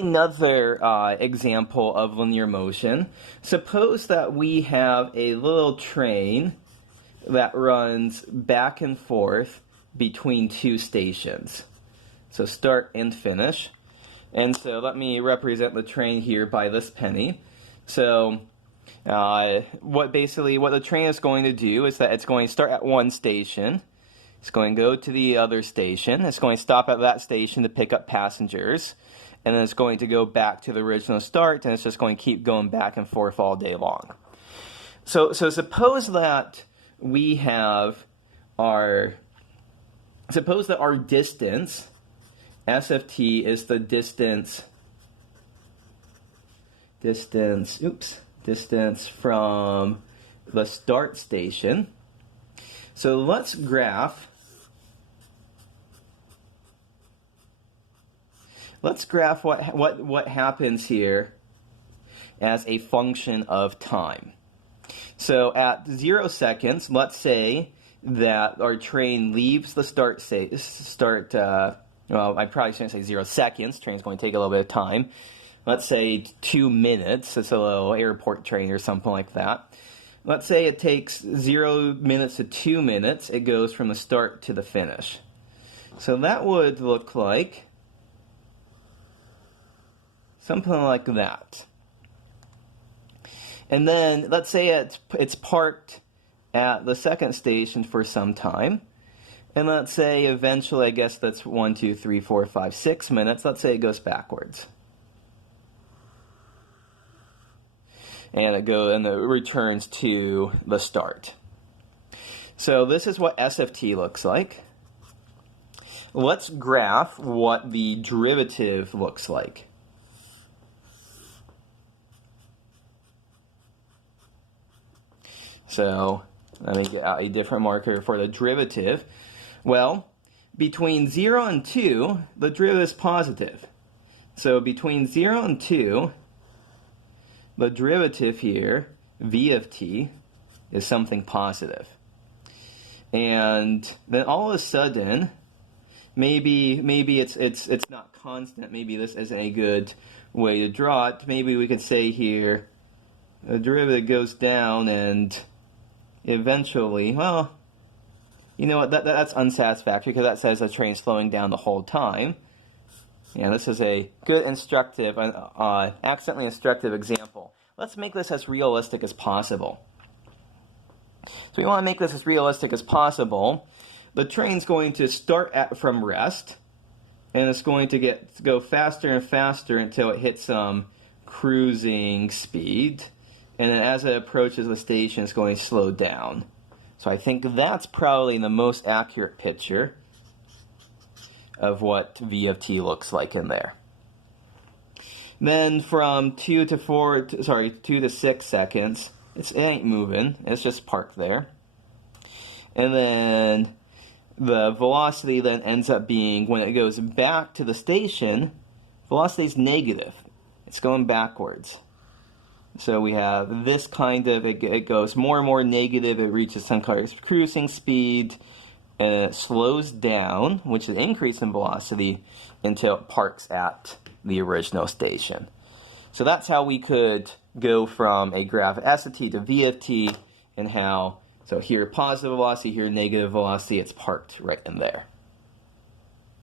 another example of linear motion. Suppose that we have a little train that runs back and forth between two stations. So start and finish. And so let me represent the train here by this penny. So what the train is going to do is that it's going to start at one station. It's going to go to the other station. It's going to stop at that station to pick up passengers. And then it's going to go back to the original start, and it's just going to keep going back and forth all day long. So suppose that we have suppose that our distance, S of t, is the distance from the start station. So let's graph what happens here as a function of time. So at 0 seconds, let's say that our train leaves the well, I probably shouldn't say 0 seconds. Train's going to take a little bit of time. Let's say 2 minutes. It's a little airport train or something like that. Let's say it takes 0 minutes to 2 minutes. It goes from the start to the finish. So that would look like something like that. And then let's say it's parked at the second station for some time. And let's say eventually, I guess that's 1, 2, 3, 4, 5, 6 minutes. Let's say it goes backwards. And it returns to the start. So this is what S of t looks like. Let's graph what the derivative looks like. So let me get out a different marker for the derivative. Well, between 0 and 2, the derivative is positive. So between 0 and 2, the derivative here, v of t, is something positive. And then all of a sudden, maybe it's not constant. Maybe this isn't a good way to draw it. Maybe we could say here, the derivative goes down and eventually, well, you know what, that's unsatisfactory because that says the train's slowing down the whole time. Yeah, this is a good instructive, accidentally instructive example. Let's make this as realistic as possible. So we want to make this as realistic as possible. The train's going to start from rest, and it's going to go faster and faster until it hits some cruising speed. And then as it approaches the station, it's going to slow down. So I think that's probably the most accurate picture of what v of t looks like in there. Then from 2 to 6 seconds, it ain't moving. It's just parked there. And then the velocity then ends up being, when it goes back to the station, velocity is negative. It's going backwards. So we have this kind of, it goes more and more negative, it reaches some kind of cruising speed, and it slows down, which is an increase in velocity, until it parks at the original station. So that's how we could go from a graph of S of t to v of t, and how, so here positive velocity, here negative velocity, it's parked right in there.